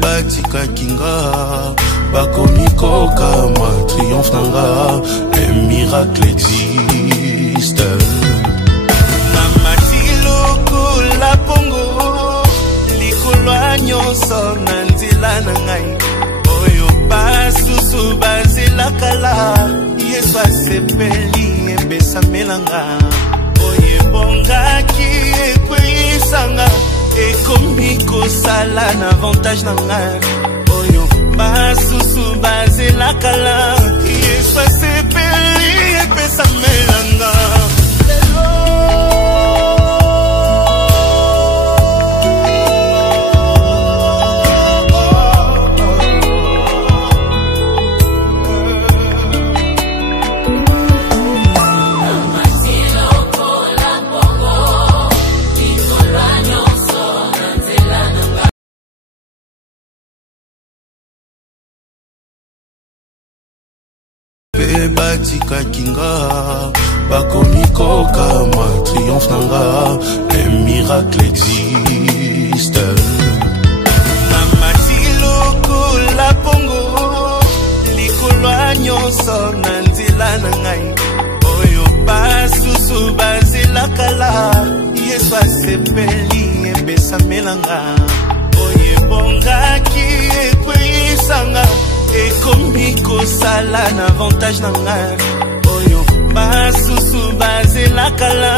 batika kinga bakomi koka ma triomphe nanga. Un miracle existe. Namati loko la pongo likolo nyonso na nzela na ngai. Oyo basusu bazilakala Yesu asepeli ebesamelanga. Oye bongaki ekweisanga ekomi kosala na avantage na ngai. Oyo basusu bazilakala Yesu asepeli ebesamelanga. Batika kinga bakomi koka ma triomphe nanga. Un miracle existe. Namati loko la pongo likolo nyonso na nzela na ngai. Oyo basusu bazilakala Yesu asepeli ebesamelanga. Oye bongaki ekweisanga ekomi kosala na avantage na ngai. Oyo basusu bazilakala